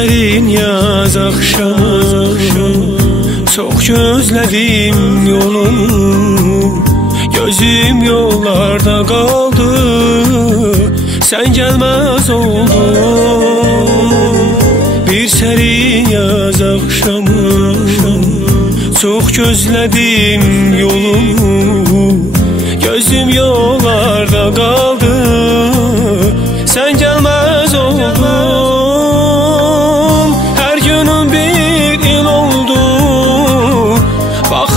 Gecələrin yaz axşamı. Çox gözlədim yolunu Gözüm yollarda qaldı. Sən gəlməz oldun. Bir sərin yaz axşamı. Çox gözlədim yolunu Gözüm yollarda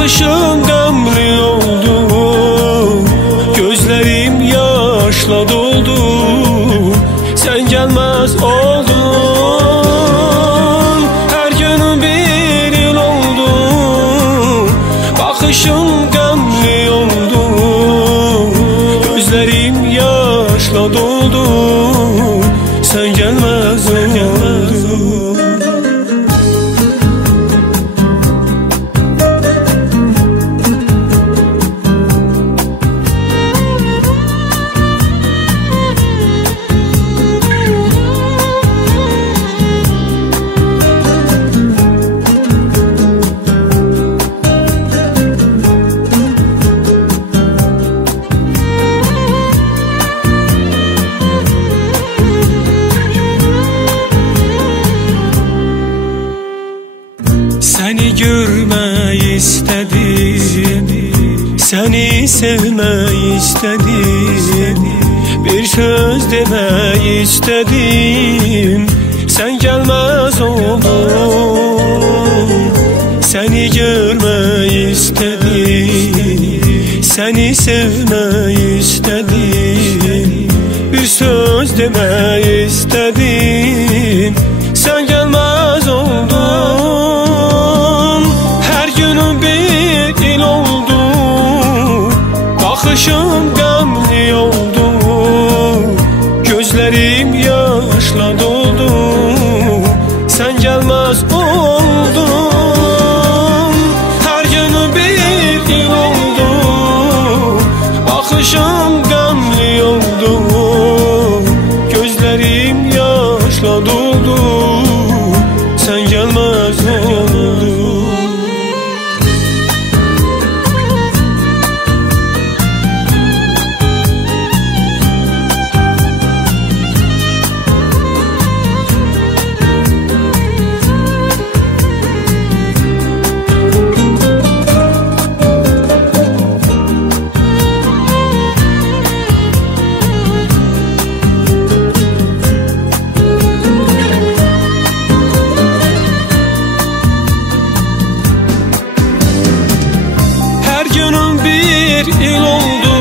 Baxışım qəmli oldu. Gözlərim yaşla doldu. Sən gəlməz oldun. Hər gün bir il oldu. Baxışım qəmli oldu. Gözlərim yaşla doldu. Sevmeyi istedim. Bir söz demeyi istedim. Sen gelmez oldun. Seni görmeyi istedim. Seni sevmeyi istedim. Bir söz demeyi istedim उसको bir il oldu.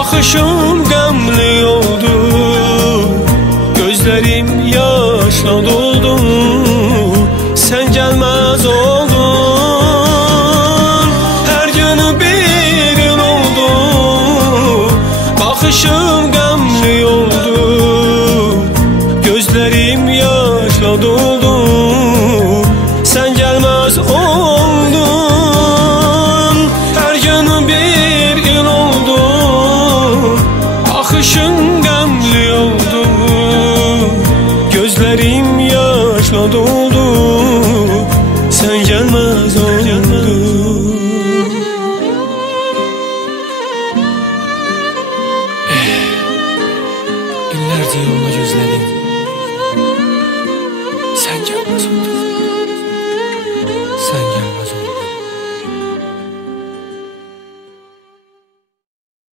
Akışım gamlı oldu. Gözlerim yaşla doldu. Sen gelmez oldun. Her gün bir il oldu. Bakışım gamlı oldu. Gözlerim yaşla doldu.